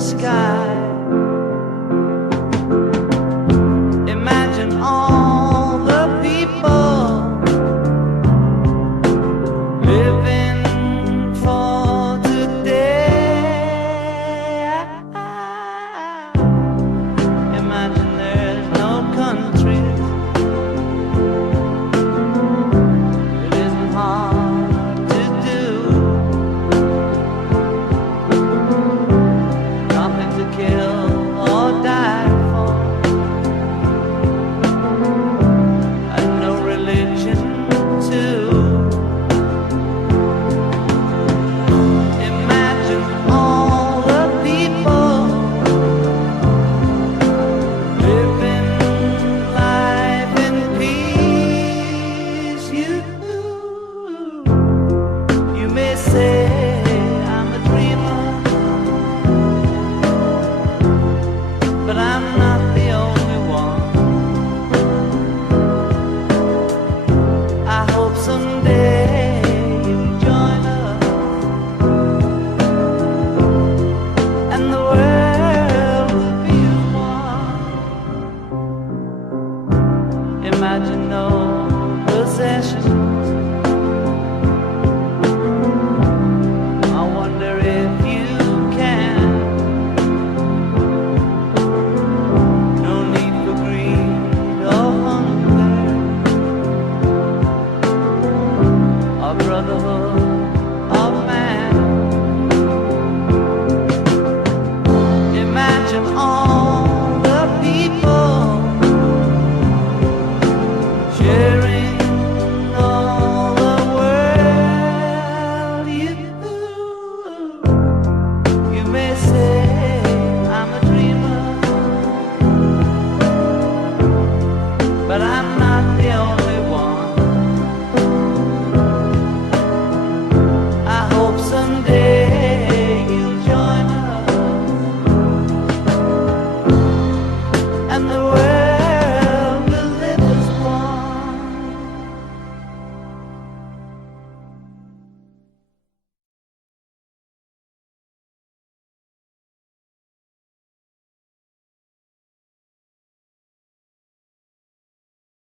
sky. Imagine all the people living for today. Imagine there's no countries. It isn't hard to do. Nothing to kill or die for, and no religion too. Imagine all the people living life in peace. You may say I'm a dreamer, but I'm not the only one. I hope someday you'll join us, and the world will be as one. Imagine no possessions. I wonder if you can. No need for greed or hunger, or brotherhood